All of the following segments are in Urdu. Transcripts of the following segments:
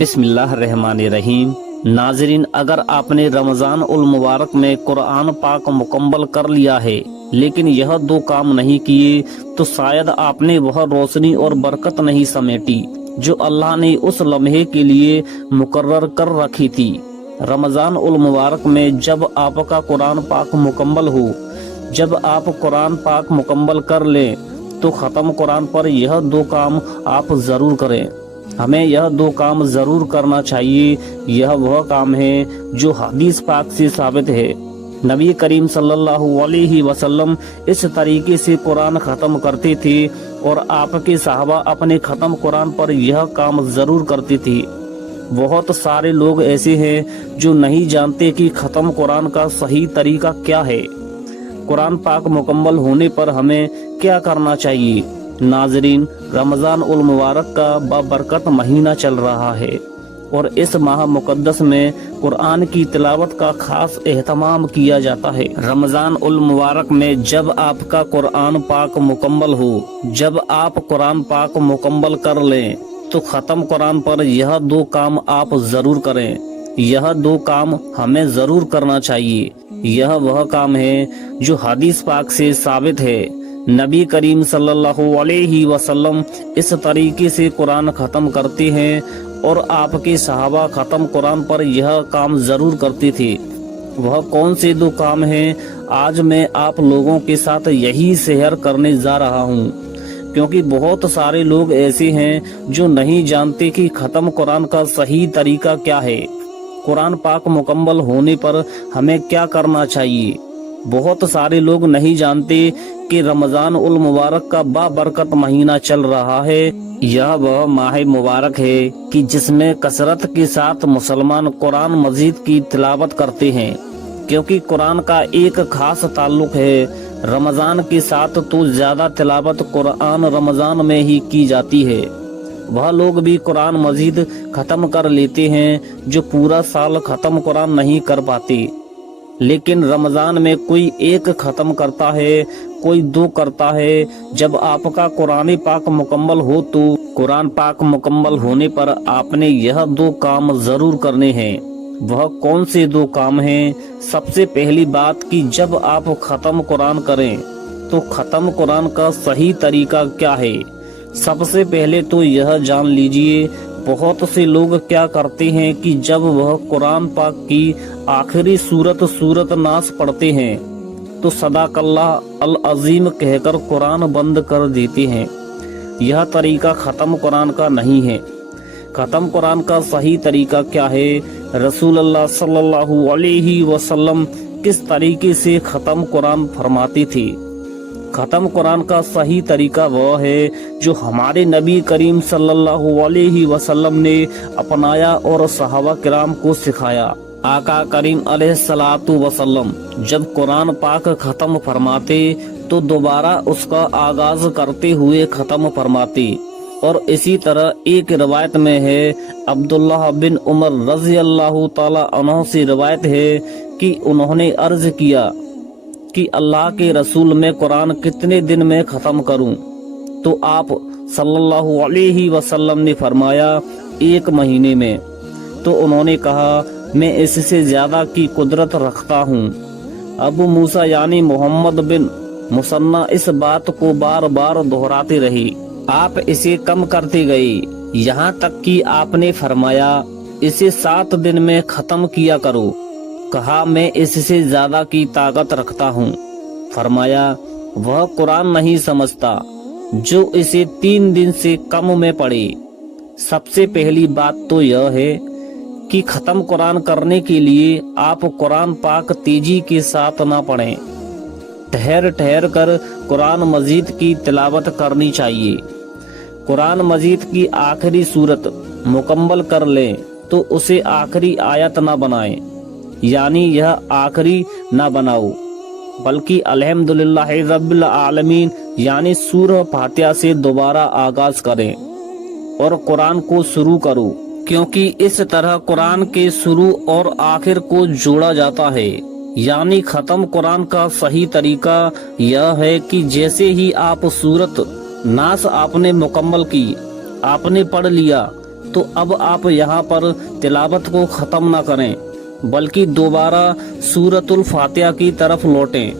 بسم اللہ الرحمن الرحیم۔ ناظرین، اگر آپ نے رمضان المبارک میں قرآن پاک مکمل کر لیا ہے لیکن یہ دو کام نہیں کیے تو شاید آپ نے وہ روشنی اور برکت نہیں سمیٹی جو اللہ نے اس لمحے کے لیے مقرر کر رکھی تھی۔ رمضان المبارک میں جب آپ کا قرآن پاک مکمل ہو، جب آپ قرآن پاک مکمل کر لیں تو ختم قرآن پر یہ دو کام آپ ضرور کریں۔ ہمیں یہ دو کام ضرور کرنا چاہیے۔ یہ وہ کام ہے جو حدیث پاک سے ثابت ہے۔ نبی کریم صلی اللہ علیہ وسلم اس طریقے سے قرآن ختم کرتے تھے اور آپ کے صحابہ اپنے ختم قرآن پر یہ کام ضرور کرتے تھے۔ بہت سارے لوگ ایسے ہیں جو نہیں جانتے کہ ختم قرآن کا صحیح طریقہ کیا ہے۔ قرآن پاک مکمل ہونے پر ہمیں کیا کرنا چاہیے؟ ناظرین، رمضان المبارک کا بابرکت مہینہ چل رہا ہے اور اس ماہ مقدس میں قرآن کی تلاوت کا خاص اہتمام کیا جاتا ہے۔ رمضان المبارک میں جب آپ کا قرآن پاک مکمل ہو، جب آپ قرآن پاک مکمل کر لیں تو ختم قرآن پر یہ دو کام آپ ضرور کریں۔ یہ دو کام ہمیں ضرور کرنا چاہیے۔ یہ وہ کام ہے جو حدیث پاک سے ثابت ہے۔ نبی کریم صلی اللہ علیہ وسلم اس طریقے سے قرآن ختم کرتے ہیں اور آپ کے صحابہ ختم قرآن پر یہ کام ضرور کرتے تھے۔ وہ کون سے دو کام ہیں؟ آج میں آپ لوگوں کے ساتھ یہی شیئر کرنے جا رہا ہوں، کیونکہ بہت سارے لوگ ایسے ہیں جو نہیں جانتے کہ ختم قرآن کا صحیح طریقہ کیا ہے۔ قرآن پاک مکمل ہونے پر ہمیں کیا کرنا چاہیے؟ بہت سارے لوگ نہیں جانتے کہ رمضان المبارک کا بابرکت مہینہ چل رہا ہے۔ یہ وہ ماہ مبارک ہے کہ جس میں کثرت کے ساتھ مسلمان قرآن مجید کی تلاوت کرتے ہیں، کیونکہ قرآن کا ایک خاص تعلق ہے رمضان کے ساتھ، تو زیادہ تلاوت قرآن رمضان میں ہی کی جاتی ہے۔ وہ لوگ بھی قرآن مجید ختم کر لیتے ہیں جو پورا سال ختم قرآن نہیں کر پاتے، لیکن رمضان میں کوئی ایک ختم کرتا ہے، کوئی دو کرتا ہے۔ جب آپ کا قرآن پاک مکمل ہو تو قرآن پاک مکمل ہونے پر آپ نے یہ دو کام ضرور کرنے ہیں۔ وہ کون سے دو کام ہیں؟ سب سے پہلی بات کہ جب آپ ختم قرآن کریں تو ختم قرآن کا صحیح طریقہ کیا ہے؟ سب سے پہلے تو یہ جان لیجئے، بہت سے لوگ کیا کرتے ہیں کہ جب وہ قرآن پاک کی آخری سورت ناس پڑھتے ہیں تو صدق اللہ العظیم کہہ کر قرآن بند کر دیتے ہیں۔ یہ طریقہ ختم قرآن کا نہیں ہے۔ ختم قرآن کا صحیح طریقہ کیا ہے؟ رسول اللہ صلی اللہ علیہ وسلم کس طریقے سے ختم قرآن فرماتے تھے؟ ختم قرآن کا صحیح طریقہ وہ ہے جو ہمارے نبی کریم صلی اللہ علیہ وسلم نے اپنایا اور صحابہ کرام کو سکھایا۔ آقا کریم علیہ الصلوۃ والسلام جب قرآن پاک ختم فرماتے تو دوبارہ اس کا آغاز کرتے ہوئے ختم فرماتے، اور اسی طرح ایک روایت میں ہے، عبداللہ بن عمر رضی اللہ تعالی عنہ سے روایت ہے کہ انہوں نے عرض کیا کہ اللہ کے رسول میں قرآن کتنے دن میں ختم کروں؟ تو آپ صلی اللہ علیہ وسلم نے فرمایا 1 مہینے میں۔ تو انہوں نے کہا میں اس سے زیادہ کی قدرت رکھتا ہوں۔ ابو موسیٰ یعنی محمد بن مسنہ اس بات کو بار بار دہراتے رہے۔ آپ اسے کم کرتے گئے، یہاں تک کہ آپ نے فرمایا اسے 7 دن میں ختم کیا کرو۔ کہا میں اس سے زیادہ کی طاقت رکھتا ہوں۔ فرمایا وہ قرآن نہیں سمجھتا جو اسے 3 دن سے کم میں پڑھے۔ سب سے پہلی بات تو یہ ہے کہ ختم قرآن کرنے کے لیے آپ قرآن پاک تیزی کے ساتھ نہ پڑھیں، ٹھہر کر قرآن مجید کی تلاوت کرنی چاہیے۔ قرآن مجید کی آخری سورت مکمل کر لیں تو اسے آخری آیت نہ بنائیں، یعنی یہ آخری نہ بناؤ، بلکہ الحمدللہ رب العالمین یعنی سورہ فاتحہ سے دوبارہ آغاز کریں اور قرآن کو شروع کرو، کیونکہ اس طرح قرآن کے شروع اور آخر کو جوڑا جاتا ہے۔ یعنی ختم قرآن کا صحیح طریقہ یہ ہے کہ جیسے ہی آپ سورت ناس آپ نے مکمل کی، آپ نے پڑھ لیا، تو اب آپ یہاں پر تلاوت کو ختم نہ کریں بلکہ دوبارہ سورۃ الفاتحہ کی طرف لوٹیں،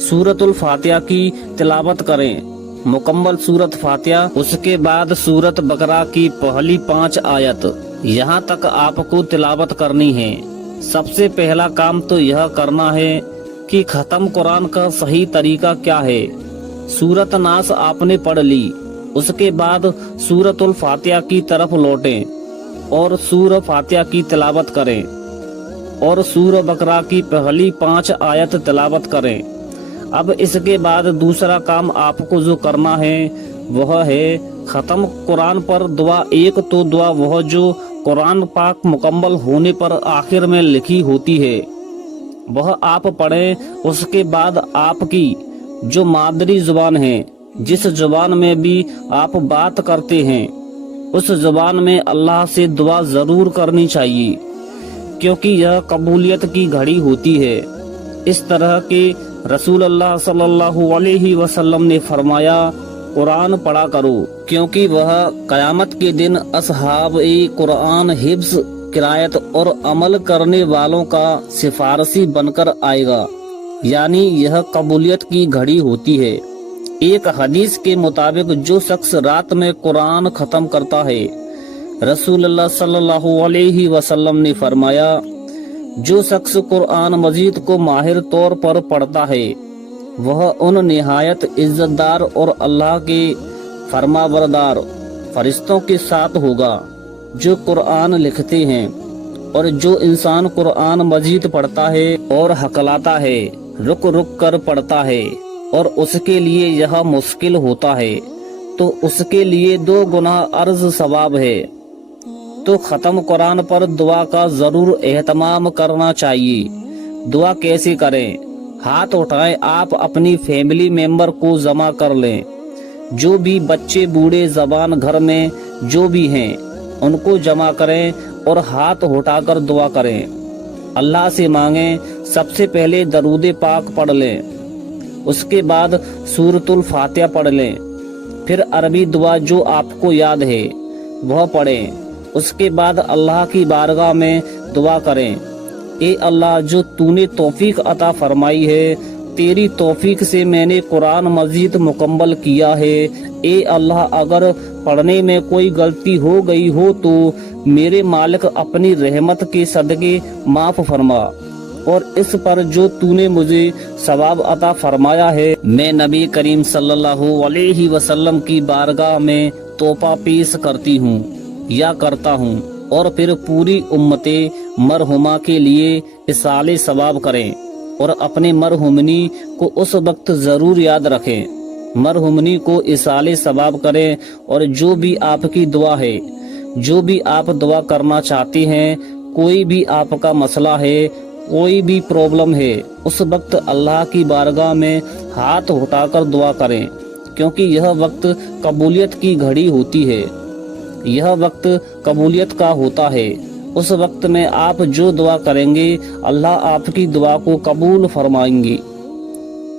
سورۃ الفاتحہ کی تلاوت کریں، مکمل سورۃ فاتحہ، اس کے بعد سورۃ بقرہ کی پہلی 5 آیت، یہاں تک آپ کو تلاوت کرنی ہے۔ سب سے پہلا کام تو یہ کرنا ہے کہ ختم قرآن کا صحیح طریقہ کیا ہے۔ سورۃ ناس آپ نے پڑھ لی، اس کے بعد سورۃ الفاتحہ کی طرف لوٹیں اور سورہ فاتحہ کی تلاوت کریں اور سورہ بقرہ کی پہلی 5 آیت تلاوت کریں۔ اب اس کے بعد دوسرا کام آپ کو جو کرنا ہے وہ ہے ختم قرآن پر دعا۔ ایک تو دعا وہ جو قرآن پاک مکمل ہونے پر آخر میں لکھی ہوتی ہے وہ آپ پڑھیں۔ اس کے بعد آپ کی جو مادری زبان ہے، جس زبان میں بھی آپ بات کرتے ہیں، اس زبان میں اللہ سے دعا ضرور کرنی چاہیے، کیونکہ یہ قبولیت کی گھڑی ہوتی ہے۔ اس طرح کے رسول اللہ صلی اللہ علیہ وسلم نے فرمایا قرآن پڑھا کرو، کیونکہ وہ قیامت کے دن اصحاب قرآن حفظ، قرائت اور عمل کرنے والوں کا سفارشی بن کر آئے گا، یعنی یہ قبولیت کی گھڑی ہوتی ہے۔ ایک حدیث کے مطابق جو شخص رات میں قرآن ختم کرتا ہے، رسول اللہ صلی اللہ علیہ وسلم نے فرمایا جو شخص قرآن مجید کو ماہر طور پر پڑھتا ہے وہ ان نہایت عزت دار اور اللہ کے فرما بردار فرشتوں کے ساتھ ہوگا جو قرآن لکھتے ہیں، اور جو انسان قرآن مجید پڑھتا ہے اور ہکلاتا ہے، رک رک کر پڑھتا ہے اور اس کے لیے یہ مشکل ہوتا ہے تو اس کے لیے 2 گنا عرض ثواب ہے۔ تو ختم قرآن پر دعا کا ضرور اہتمام کرنا چاہیے۔ دعا کیسے کریں؟ ہاتھ اٹھائیں، آپ اپنی فیملی ممبر کو جمع کر لیں، جو بھی بچے بوڑھے زبان گھر میں جو بھی ہیں ان کو جمع کریں اور ہاتھ اٹھا کر دعا کریں، اللہ سے مانگیں۔ سب سے پہلے درود پاک پڑھ لیں، اس کے بعد سورۃ الفاتحہ پڑھ لیں، پھر عربی دعا جو آپ کو یاد ہے وہ پڑھیں۔ اس کے بعد اللہ کی بارگاہ میں دعا کریں، اے اللہ جو تو نے توفیق عطا فرمائی ہے، تیری توفیق سے میں نے قرآن مجید مکمل کیا ہے، اے اللہ اگر پڑھنے میں کوئی غلطی ہو گئی ہو تو میرے مالک اپنی رحمت کے صدقے معاف فرما، اور اس پر جو تو نے مجھے ثواب عطا فرمایا ہے میں نبی کریم صلی اللہ علیہ وسلم کی بارگاہ میں توبہ پیش کرتی ہوں یا کرتا ہوں، اور پھر پوری امت مرحومہ کے لیے اصالِ ثواب کریں اور اپنے مرحومنی کو اس وقت ضرور یاد رکھیں، مرحومنی کو اصالِ ثواب کریں، اور جو بھی آپ کی دعا ہے، جو بھی آپ دعا کرنا چاہتے ہیں، کوئی بھی آپ کا مسئلہ ہے، کوئی بھی پرابلم ہے، اس وقت اللہ کی بارگاہ میں ہاتھ اٹھا کر دعا کریں، کیونکہ یہ وقت قبولیت کی گھڑی ہوتی ہے، یہ وقت قبولیت کا ہوتا ہے۔ اس وقت میں آپ جو دعا کریں گے اللہ آپ کی دعا کو قبول فرمائیں گے،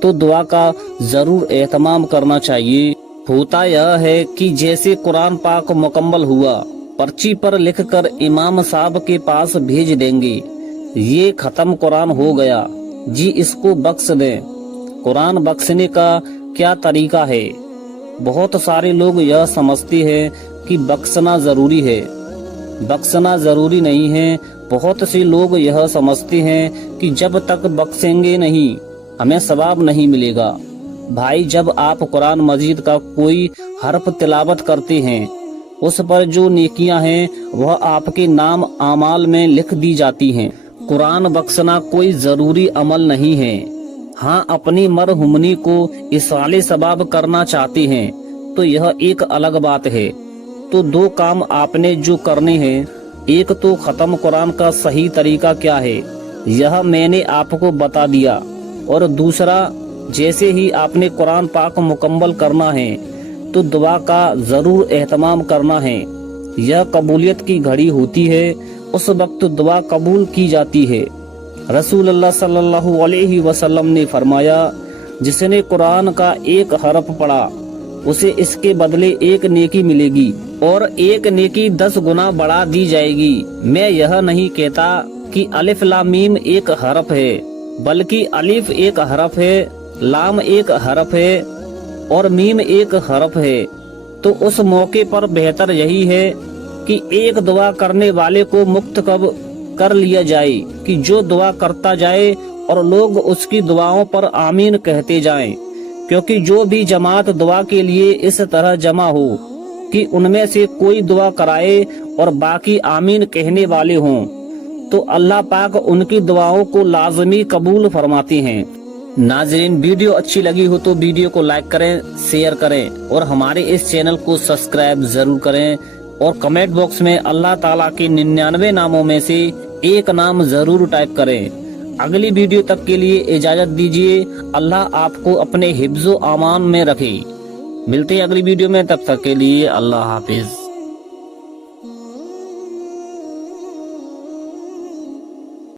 تو دعا کا ضرور اہتمام کرنا چاہیے۔ ہوتا یہ ہے کہ جیسے قرآن پاک مکمل ہوا، پرچی پر لکھ کر امام صاحب کے پاس بھیج دیں گے، یہ ختم قرآن ہو گیا جی، اس کو بخش دیں۔ قرآن بخشنے کا کیا طریقہ ہے؟ بہت سارے لوگ یہ سمجھتے ہیں کہ بخشنا ضروری ہے، بخشنا ضروری نہیں ہے۔ بہت سے لوگ یہ سمجھتے ہیں کہ جب تک بخشیں گے نہیں ہمیں ثواب نہیں ملے گا۔ بھائی، جب آپ قرآن مجید کا کوئی حرف تلاوت کرتے ہیں، اس پر جو نیکیاں ہیں وہ آپ کے نام اعمال میں لکھ دی جاتی ہیں۔ قرآن بخشنا کوئی ضروری عمل نہیں ہے۔ ہاں، اپنی مرحومنی کو اصالِ ثواب کرنا چاہتے ہیں تو یہ ایک الگ بات ہے۔ تو 2 کام آپ نے جو کرنے ہیں، ایک تو ختم قرآن کا صحیح طریقہ کیا ہے یہ میں نے آپ کو بتا دیا، اور دوسرا جیسے ہی آپ نے قرآن پاک مکمل کرنا ہے تو دعا کا ضرور اہتمام کرنا ہے۔ یہ قبولیت کی گھڑی ہوتی ہے، اس وقت دعا قبول کی جاتی ہے۔ رسول اللہ صلی اللہ علیہ وسلم نے فرمایا جس نے قرآن کا ایک حرف پڑھا اسے اس کے بدلے 1 نیکی ملے گی اور 1 نیکی 10 گنا بڑھا دی جائے گی۔ میں یہ نہیں کہتا کہ الف لام میم ایک حرف ہے، بلکہ الف ایک حرف ہے، لام ایک حرف ہے اور میم ایک حرف ہے۔ تو اس موقع پر بہتر یہی ہے کہ ایک دعا کرنے والے کو منتخب کر لیا جائے کہ جو دعا کرتا جائے اور لوگ اس کی دعاؤں پر آمین کہتے جائیں، کیونکہ جو بھی جماعت دعا کے لیے اس طرح جمع ہو کہ ان میں سے کوئی دعا کرائے اور باقی آمین کہنے والے ہوں تو اللہ پاک ان کی دعاؤں کو لازمی قبول فرماتے ہیں۔ ناظرین، ویڈیو اچھی لگی ہو تو ویڈیو کو لائک کریں، شیئر کریں اور ہمارے اس چینل کو سبسکرائب ضرور کریں اور کمنٹ باکس میں اللہ تعالیٰ کے 99 ناموں میں سے ایک نام ضرور ٹائپ کریں۔ اگلی ویڈیو تک کے لیے اجازت دیجیے۔ اللہ آپ کو اپنے حفظ و امان میں رکھے۔ ملتے ہیں اگلی ویڈیو میں، تب تک کے لیے اللہ حافظ۔